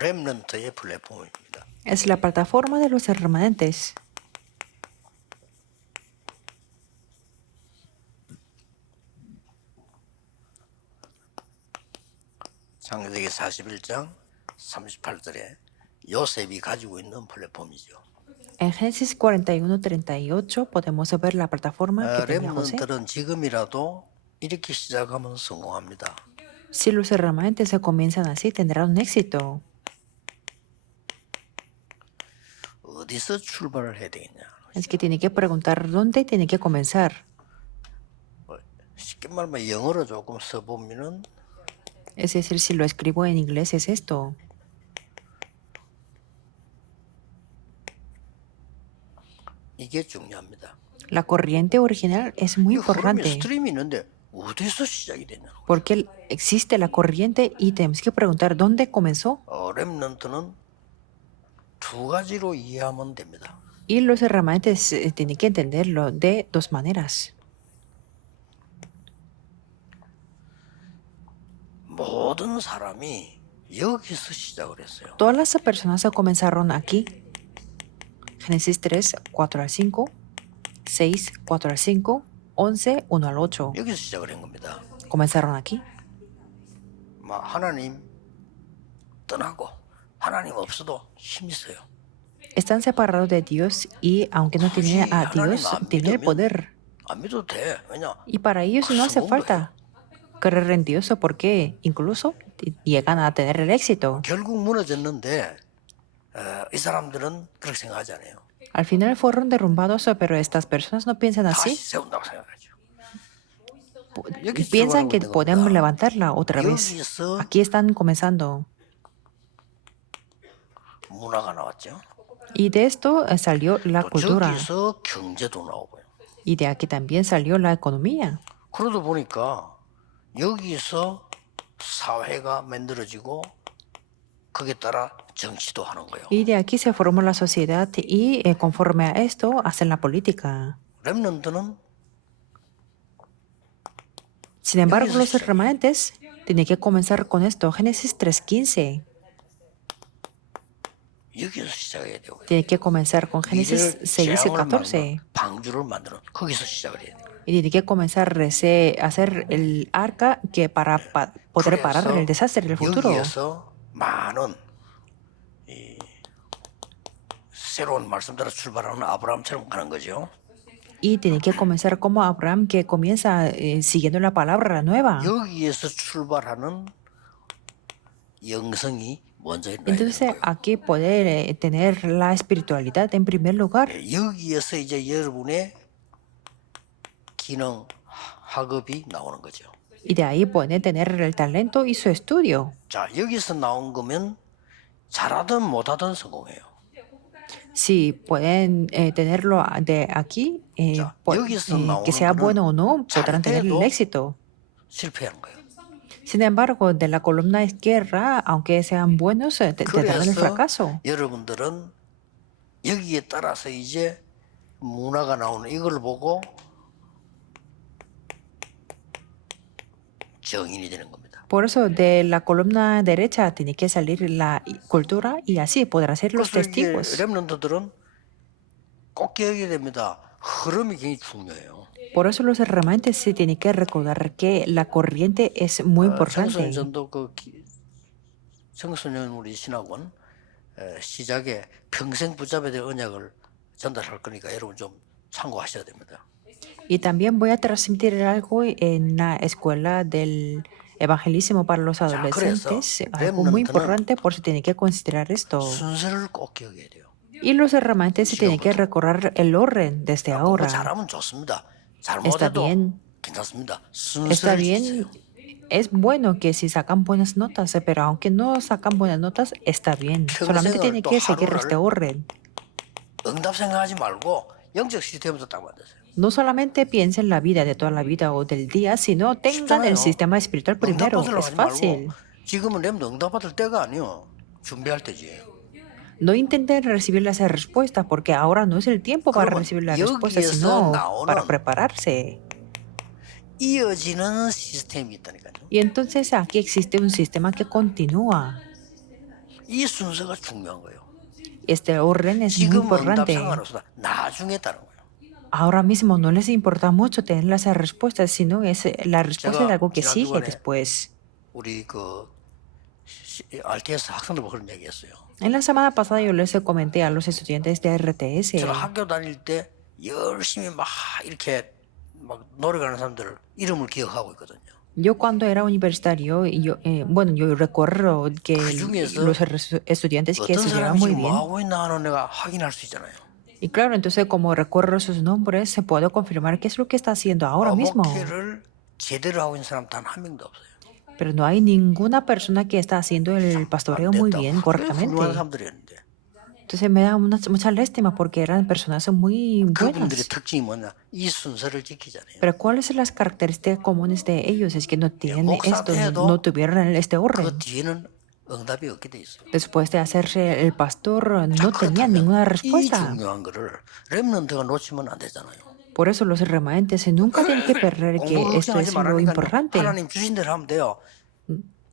렘넌트의 플랫폼입니다. Es la plataforma de los remanentes. 창세기 41장 38절에 요셉이 가지고 있는 플랫폼이죠. En Génesis 41:38 podemos ver la plataforma que tenía José. 렘넌트는 지금이라도 이렇게 시작하면 성공합니다. Si los remanentes se comienzan así, tendrán un éxito. 어디서 출발을 해야 되겠냐? Es que tiene que preguntar dónde tiene que comenzar. 쉽게 말하면 영어로 조금 써보면은 Es decir, si lo escribo en inglés es esto. 이게 중요합니다. La corriente original es muy 이 흐름이 importante 스트림이 있는데 어디서 시작이 되냐? porque existe la corriente y tenemos que preguntar dónde comenzó. 렘넌트는 두 가지로 이해하면 됩니다. Y los remanentes tienen que entenderlo de dos maneras. 모든 사람이 여기서 시작을 했어요. Todas las personas comenzaron aquí. Génesis 3, 4 al 5, 6, 4 al 5, 11, 1 al 8. 여기서 시작을 한 겁니다. Comenzaron aquí. 막 하나님 떠나고 하나님 없어도 힘이 있어요. Están separados de Dios y aunque no tienen a Dios, tienen el poder. 안 믿어도 돼. 왜냐? Y para ellos no hace falta creer en Dios porque incluso llegan a tener el éxito. 결국 무너졌는데 이 사람들은 그렇게 생각하지 않아요. Al final fueron derrumbados, pero estas personas no piensan 다시 así. 세운다고 생각하죠. Piensan que podemos levantarla otra vez. 여기서 Aquí están comenzando. 문화가 나왔죠. Y de esto salió la 또 cultura. 저기서 경제도 나오고요. Y de aquí también salió la economía. 그러다 보니까 여기서 사회가 만들어지고 거기에 따라 정치도 하는 거예요. Y de aquí se formó la sociedad y conforme a esto hacen la política. 렘넌트는 Sin embargo, los remanentes tienen que comenzar con esto. Génesis 3:15. 여기서 시작해야 되고 Tiene que comenzar con Génesis 재앙을 6:14. 막는 방주를 만드는 거기서 시작을 해야 돼요. Y tiene que comenzar a hacer el arca que para poder parar el desastre del futuro. 여기에서 많은 이 새로운 말씀대로 출발하는 아브라함처럼 가는 거죠. Y tiene que comenzar como Abraham, que comienza siguiendo la palabra nueva. 여기에서 출발하는 영성이 먼저 일어나야 되는 Entonces, 거예요. aquí poder tener la espiritualidad en primer lugar. 여기에서 이제 여러분의 기능, 학업이 나오는 거죠. Y de ahí pueden tener el talento y su estudio. 자, 여기서 나온 거면 잘하든 못하든 성공해요. Si pueden tenerlo de aquí, que sea bueno o no, podrán tener el éxito. 실패하는 거예요. Sin embargo, de la columna izquierda, aunque sean buenos, tendrán el 그래서 fracaso. 여러분들은 여기에 따라서 이제 문화가 나오는 이걸 보고 정인이 되는 겁니다. Por eso, de la columna derecha tiene que salir la cultura y así podrán ser los 그래서 이게 testigos. 렘넌트들은 꼭 기억해야 됩니다. 흐름이 굉장히 중요해요. Por eso los remanentes sí tienen que recordar que la corriente es muy importante. 청소년전도 청소년 우리 신학원 시작에 평생 붙잡아야 될 언약을 전달할 거니까 여러분 좀 참고하셔야 됩니다. Y también voy a transmitir algo en la escuela del evangelismo para los adolescentes, algo muy importante por si tienen que considerar esto. 순서를 꼭 기억해야 돼요. Y los remanentes sí tienen que recordar el orden desde ahora. 잘하면 좋습니다. Está 잘못해도 bien, 괜찮습니다. está 순서를 bien. 지키세요. Es bueno que si sacan buenas notas, pero aunque no sacan buenas notas, está bien. Solamente tienen que seguir este orden. 응답 생각하지 말고 영적 시스템부터 딱 만드세요. No solamente piensen en la vida de toda la vida o del día, sino tengan el sistema espiritual primero. Es fácil. 지금은 렘도 응답받을 때가 아니요. 준비할 때지. No intenten recibir las respuestas porque ahora no es el tiempo para recibir las respuestas, sino para prepararse. 이어지는 시스템이 있다니까요. Y entonces aquí existe un sistema que continúa. 이 순서가 중요한 거예요. Este orden es muy 지금 응답 importante. 상관없어. 나중에 따른 거예요. Ahora mismo no les importa mucho tener las respuestas, sino es la respuesta de 제가 algo que 지난 sigue 주간에 después. 우리 그 RTS 학생들 그런 얘기했어요. En la semana pasada yo les comenté a los estudiantes de RTS. 제가 학교 다닐 때 열심히 막 이렇게 막 노력하는 사람들 이름을 기억하고 있거든요. Yo cuando era universitario, bueno, yo recuerdo que 그 중에서 los estudiantes que 어떤 estudiaban 사람이 muy 지금 뭐 bien. 하고 있나 하는 내가 확인할 수 있잖아요. Y claro, entonces como recuerdo sus nombres, se puede confirmar qué es lo que está haciendo ahora mismo. 목회를 제대로 하고 있는 사람 단 한 명도 없어요. Pero no hay ninguna persona que está haciendo el pastoreo muy bien, correctamente. 훌륭한 사람들이었는데 Entonces me da mucha lástima porque eran personas muy 그분들의 buenas. 특징이 뭐냐? 이 순서를 지키잖아요. Pero ¿cuáles son las características comunes de ellos? Es que no tienen esto, 목사도 no tuvieron este 그 orden. 뒤에는 응답이 없게 돼 있어요. Después de hacerse el pastor, 자, no tenían 그렇다면 ninguna 이 respuesta. 중요한 거를 렘넌트가 놓치면 안 되잖아요. Por eso los remanentes nunca tienen que perder que 공부 esto 걱정하지 es lo 말라니까요. importante. 하나님 주신 대로 하면 돼요.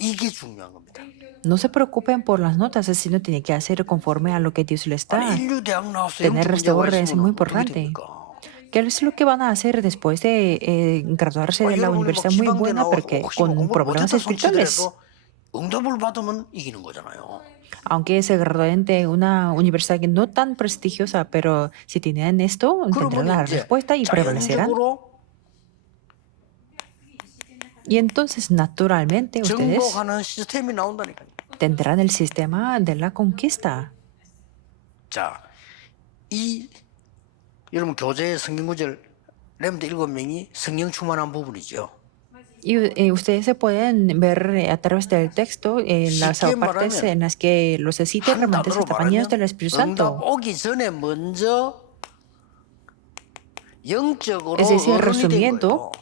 이게 중요한 겁니다. No se preocupen por las notas, sino tienen que hacer conforme a lo que Dios les 아니 da. 인류 대학 나와서 Tener 영적 este 문제가 orden es muy 있으면 어떻게 importante. 됩니까? ¿Qué es lo que van a hacer después de graduarse de la 여러분이 막 universidad muy 지방대 buena? 나와서 Porque 혹시 뭐 con 공부를 problemas 못했다 espirituales. 손치더라도 응답을 받으면 이기는 거잖아요. Aunque se gradúen de una universidad que no tan prestigiosa, pero si tienen esto, tendrán la 그러면 이제 respuesta y prevalecerán. 자연적으로 Y entonces, naturalmente, ustedes 정복하는 시스템이 나온다니까요. tendrán el sistema de la conquista. 자, 이 여러분 교재의 성경 구절 렘드 7명이 성령 충만한 부분이죠. Y ustedes se pueden ver a través del texto las 쉽게 partes 말하면 en las que los 7 한 remanentes 단어로 estaban llenos 말하면 del Espíritu 응답 Santo. 오기 전에 먼저 영적으로 Es decir, 어른이 된 resumiendo, 거예요.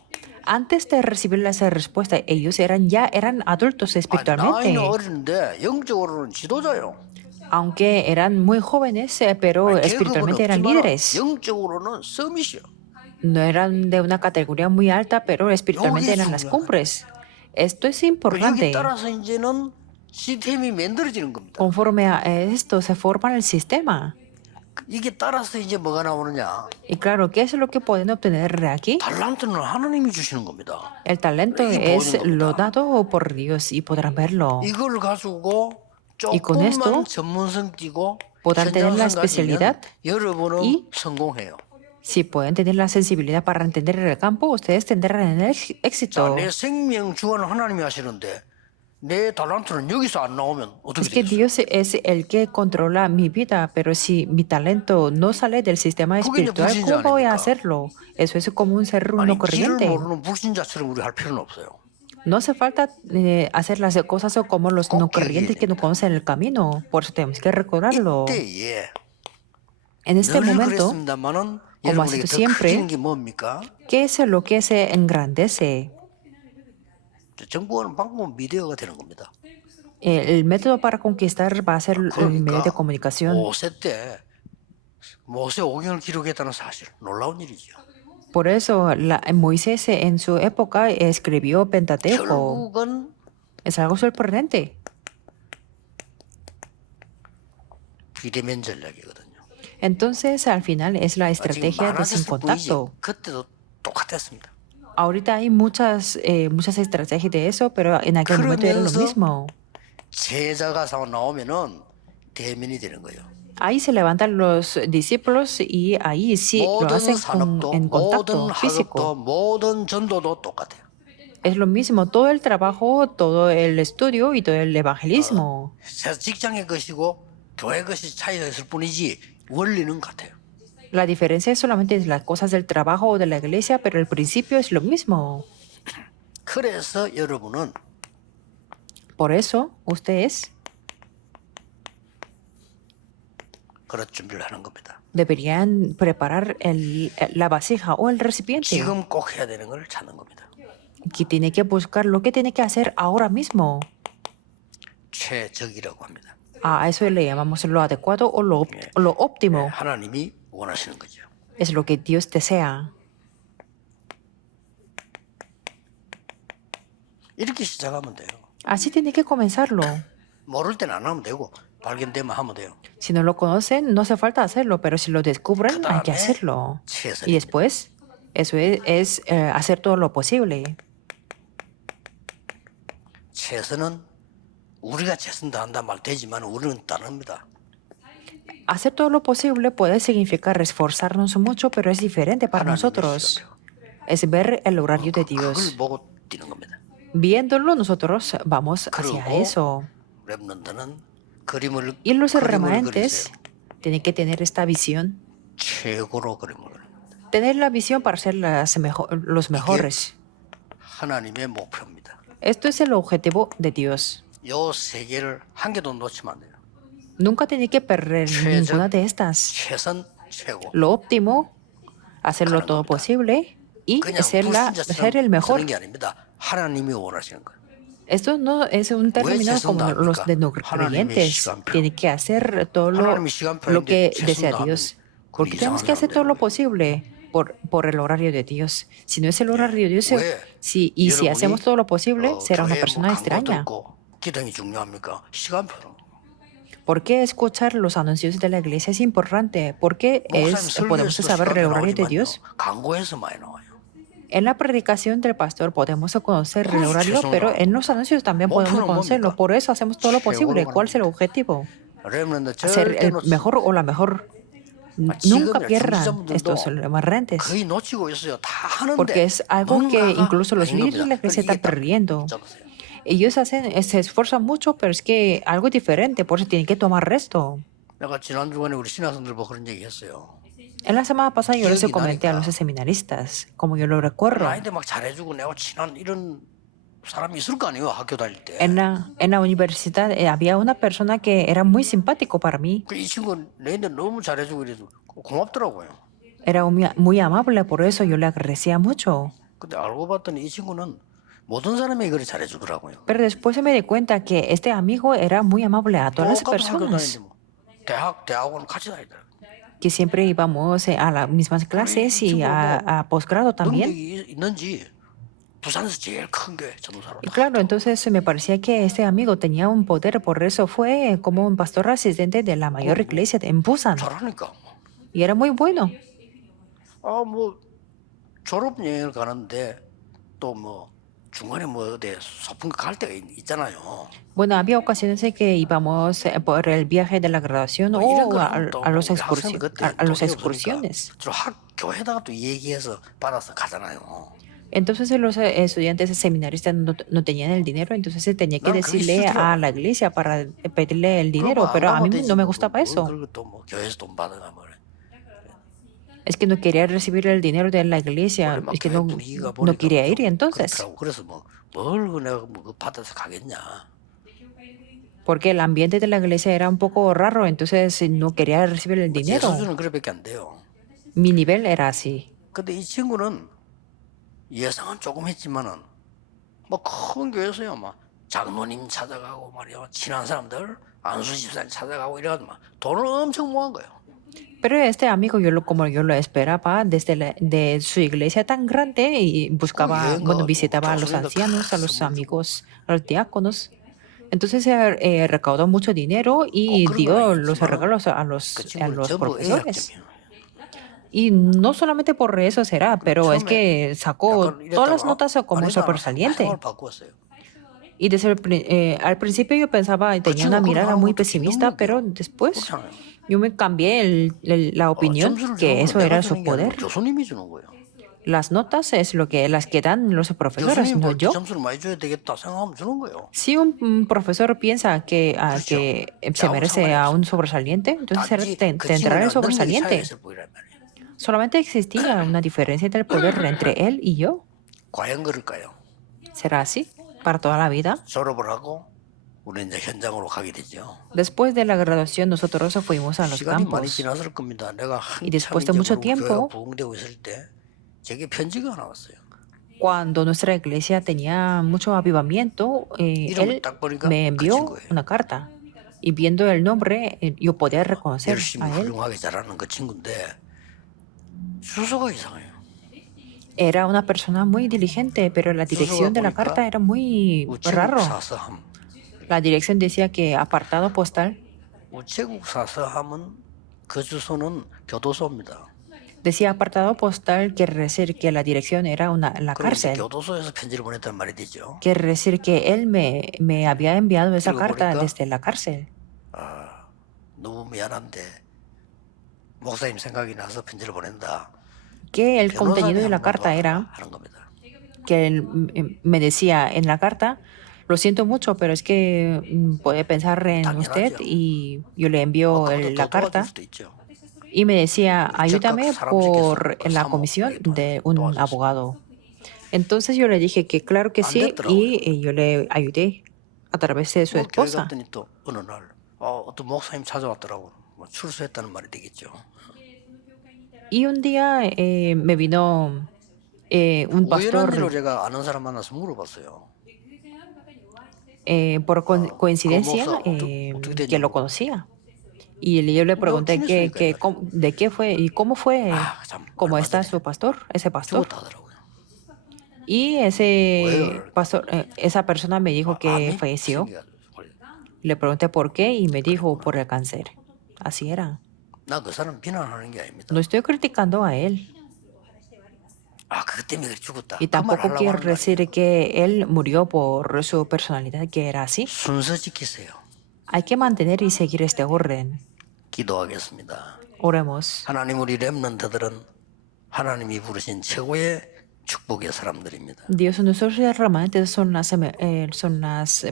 antes de recibir esa respuesta, ellos ya eran adultos 아니, espiritualmente. 나이는 어리는데 영적으로는 지도자요. Aunque eran muy jóvenes, pero 계급은 espiritualmente eran 없지만 líderes. 영적으로는 서밋이요. No eran de una categoría muy alta, pero espiritualmente eran las cumbres. Esto es 여기 importante. 따라서 이제는 시스템이 만들어지는 겁니다. Conforme a esto se forma el sistema. 이게 따라서 이제 뭐가 나오느냐? Y claro, ¿qué es lo que pueden obtener de aquí? 달란트는 하나님이 주시는 겁니다. El talento es lo dado por Dios y podrán verlo. 이걸 가지고 con esto 조금만 전문성 띄고 podrán tener la 현장성 가지면 especialidad 여러분은 y 성공해요. si pueden tener la sensibilidad para entender el campo, ustedes tendrán el 자, éxito. 내 생명 주관은 하나님이 하시는데 내 달란트는 여기서 안 나오면 어떻게 Es que 되겠어요? Dios es el que controla mi vida, pero si mi talento no sale del sistema 그게 이제 espiritual, 불신자 ¿cómo voy a 아닙니까? hacerlo? Eso es como un ser 아니 no 길을 corriente. 모르는 불신자처럼 우리 할 필요는 없어요. No hace falta hacer las cosas como los no 꼭 corrientes que no conocen el camino. Por eso tenemos que recordarlo. 이때에 En este 늘 momento, 그랬습니다만은 como ha 여러분에게 sido 더 siempre, 커지는 게 뭡니까? ¿qué es lo que se engrandece? 정부하는 방법은 미디어가 되는 겁니다. El método para conquistar va a ser el medio de 그러니까 comunicación. 5세 때 모세 오경을 기록했다는 사실 놀라운 일이죠. Por eso Moisés en su época escribió Pentateuco. 결국은 Es algo sorprendente. 비대면 전략이거든요. Entonces, al final es la 지금 estrategia de sin 많아졌을 뿐이지 contacto. 그때도 똑같았습니다. Ahorita hay muchas estrategias de eso, pero en aquel momento era lo 그러면서 mismo. 제자가 나오면은 대면이 되는 거예요. Ahí se levantan los discípulos y ahí sí lo 모든 hacen 산업도 en 모든 contacto 학업도 físico. 모든 전도도 똑같아요. Es lo mismo, todo el trabajo, todo el estudio y todo el evangelismo. 직장의 것이고 교회 것이 차이가 있을 뿐이지 원리는 같아요. La diferencia es solamente las cosas del trabajo o de la iglesia, pero el principio es lo mismo. 그래서 여러분은 Por eso, ustedes 그런 준비를 하는 겁니다. deberían preparar la vasija o el recipiente, 지금 꼭 해야 되는 걸 찾는 겁니다. que tiene que buscar lo que tiene que hacer ahora mismo. 최적이라고 합니다. A eso le llamamos lo adecuado o lo óptimo. 하나님이 원하시는 거죠. Es lo que Dios desea. 이렇게 시작하면 돼요. Así tiene que comenzarlo. 모를 때는 안 하면 되고 발견되면 하면 돼요. Si no lo conocen, no hace falta hacerlo, pero si lo descubren, hay que 그다음에 hacerlo. Y 최선입니다. después, eso es hacer todo lo posible. 최선은 우리가 최선 다한다 말 되지만 우리는 다릅니다. Hacer todo lo posible puede significar esforzarnos mucho, pero es diferente para 하나님의 nosotros. 시간표. Es ver el horario de 그걸 Dios. 보고 뛰는 겁니다. Viéndolo, nosotros vamos hacia 그리고 eso. 렘넌트는 그림을 Y los 그림을 remanentes 그리세요. tienen que tener esta visión. 최고로 그림을 그립니다. Tener la visión para ser los mejores. 하나님의 목표입니다. Esto es el objetivo de Dios. 요 세 개를 한 개도 놓치면 안 돼요. Nunca tiene que perder ninguna de estas. 최선 최고. Lo óptimo, hacerlo todo posible y 그냥 ser el 불신자처럼 mejor. 쓰는 게 아닙니다. 하나님이 원하시는 거예요. Esto no es un término como los de no creyentes. Tiene que hacer todo lo que desea Dios. Porque tenemos que hacer todo lo posible por el horario de Dios. Si no es el horario de Dios, y si hacemos todo lo posible, será una persona extraña. 기도이 중요합니까? 시간표로. ¿Por qué escuchar los anuncios de la iglesia es importante? Porque podemos saber el horario de Dios. 광고에서 많이 나와요. En la predicación del pastor podemos conocer el horario, pero en los anuncios también podemos conocerlo. Por eso hacemos todo lo posible. ¿Cuál es el objetivo? Ser el mejor o la mejor. Nunca pierdan estos remanentes, 거의 놓치고 있어요. 다 하는데 porque es algo que 뭔가가 incluso los 아닌 líderes de la 겁니다. iglesia están 이게 딱 perdiendo. 잡으세요. Ellos se esfuerzan mucho, pero es que algo diferente, por eso tienen que tomar resto. 내가 지난 주간에 우리 신학생들 보고 그런 얘기 했어요. En la semana pasada yo les comenté a los seminaristas, como yo lo recuerdo. 나한테 막 잘해주고 내가 친한 이런 사람이 있을 거 아니에요, 학교 다닐 때. En la universidad había una persona que era muy simpático para mí. 이 친구 내한테 너무 잘해주고 이래서 고맙더라고요. Era muy amable, por eso yo le agradecía mucho. 근데 알고 봤더니 이 친구는 모든 사람에게 그렇게 잘해주더라고요. Pero después se me di cuenta que este amigo era muy amable a todas las 똑같은 학교 personas, 다니는데 뭐 대학원 같이 다니더라고요. que siempre íbamos a las mismas clases y a posgrado también. 능력이 있는지 부산에서 제일 큰 교회 전도사로. Y claro, entonces me parecía que este amigo tenía un poder, por eso fue como un pastor asistente de la mayor iglesia en Busan. 잘하니까. Y era muy bueno. 뭐 졸업 여행을 가는데 또 뭐 중간에 뭐 어디 소풍 갈 때가 있잖아요. Bueno, había ocasiones en que íbamos por el viaje de la graduación 뭐 이런 o 거는 또 a los 우리 학생들 그때 a los 돈이 없으니까 excursiones. 주로 학교에다가 또 얘기해서 받아서 가잖아요. Entonces los estudiantes seminaristas no tenían el dinero, entonces se tenía que 난 그게 decirle 싫더라고요. a la iglesia para pedirle el dinero, 그러면 pero 안 a mí 가면 되지 no me 뭐. gustaba eso. 그리고 또 뭐 교회에서 돈 받아가면 Es que no quería recibir el dinero de la iglesia, 막 es que 교회 no, 분위기가 no 보니까 quería ir y 좀 entonces, 그렇더라고. 그래서 뭘 내가 뭐 받아서 가겠냐. porque el ambiente de la iglesia era un poco raro, entonces no quería recibir el 제 dinero. 수준은 그래밖에 안 돼요. Mi nivel era así. 근데 이 친구는 예상은 조금 했지만은 뭐 큰 교회에서요, 막 장로님 찾아가고 말이야, 친한 사람들 안수 집사님 찾아가고 이래가지고 막 돈을 엄청 모은 거예요. Pero este amigo, como yo lo esperaba, de su iglesia tan grande, y buscaba, bueno, visitaba a los ancianos, a los amigos, a los diáconos. Entonces recaudó mucho dinero y dio los regalos a los 그 친구는 전부 profesores. A학점이에요. Y no solamente por eso será, pero es que sacó 약간 todas las 이랬다가 notas como 아니다, sobresaliente. 생각을 바꾸었어요. Y al principio yo pensaba, tenía una mirada muy pesimista, pero después 그렇잖아요. yo me cambié la opinión 점수를 que 주는 eso 건 era 내가 su 주는 게 아니고 poder. 교수님이 주는 거예요. Las notas es las que dan los profesores, 교수님이 no 볼 때 yo. 점수를 많이 줘야 되겠다 생각하면 주는 거예요. Si un profesor piensa que se merece a un sobresaliente, entonces 단지 그 tendrá 친구랑 el 능력이 sobresaliente. 차이가 있을 뿐이란 말이에요. Solamente existía una diferencia del poder entre él y yo. 과연 그럴까요? ¿Será así para toda la vida? 졸업을 하고 우리 이제 현장으로 가게 되죠. Después de la graduación nosotros fuimos a los 시간이 많이 campos. 지났을 겁니다. 내가 Y 한참 después de 이제 mucho 교회가 tiempo, 부흥되고 있을 때 제게 편지가 하나 왔어요. cuando nuestra iglesia tenía mucho avivamiento, 이름을 él 딱 보니까 me 그 envió 친구예요. una carta. Y viendo el nombre, yo podía reconocer 열심히 a él. 훌륭하게 잘하는 그 친구인데 주소가 이상해요. Era una persona muy diligente, pero la dirección de la carta era muy raro. 사서함. La dirección decía que apartado postal 우체국 사서 하면 그 주소는 교도소입니다. decía apartado postal, quiere decir que la dirección era la 그럼 이제 cárcel. 교도소에서 편지를 보냈단 말이 되죠. Quiere decir que él me había enviado esa 그리고 carta 보니까 desde la cárcel. 너무 미안한데 목사님 생각이 나서 편지를 보낸다. Que el contenido 변호사님 de la 한번 carta 도와달라 era 하는 겁니다. que él me decía en la carta, lo siento mucho, pero es que puede pensar en usted, 당연하죠. y yo le envío 그보다 la 더 도와줄 carta 수도 있죠. y me decía, ayúdame 사람 por 시켜서 la 사모 comisión 이렇게 de un 도와줬어요. abogado. Entonces yo le dije que claro que 안 sí, 됐더라고요. y yo le ayudé a través de su 뭐 교회 esposa. 갔더니 또 어느 날 어떤 목사님 찾아왔더라고. 뭐 출소했다는 말이 되겠죠. Y un día me vino un 우연한 일로 pastor 제가 아는 사람 만나서 물어봤어요. por coincidencia 목사 어떻게 que lo 됐냐고. conocía. Y yo le pregunté 친했으니까 de qué fue y cómo fue, 참 cómo 얼마 está 전에 su pastor, ese pastor. 죽었다더라고요. Y ese pastor, esa persona me dijo que 암이 falleció. 생겨가지고. Le pregunté por qué y me dijo por el cáncer. Así era. 나 그 사람 비난하는 게 아닙니다. No estoy criticando a él 그것 때문에 그래 죽었다. y 그 말 tampoco 하려고 quiero 하는 거 아니에요. decir que él murió por su personalidad, que era así. 순서 지키세요. Hay que mantener y seguir este orden. 기도하겠습니다. Oremos. 하나님 우리 렘넌트들은 하나님이 부르신 최고의 축복의 사람들입니다. Dios, nuestros remanentes son las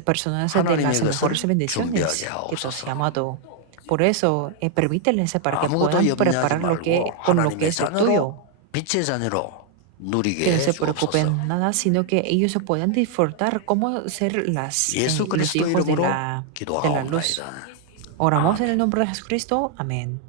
personas de 하나님의 las 것을 mejores bendiciones 준비하게 que Dios 하옵소서. ha llamado. Por eso, permíteles para que 아무것도 puedan 염려하지 preparar 말고 con lo que 하나님의 es tuyo. 자녀로 빛의 자녀로 누리게 Que no se 해주옵소서. preocupen nada, sino que ellos puedan disfrutar cómo ser 예수 los 그리스도 hijos de 이름으로 la luz. 기도하옵나이다. Oramos en el nombre de Jesucristo. Amén.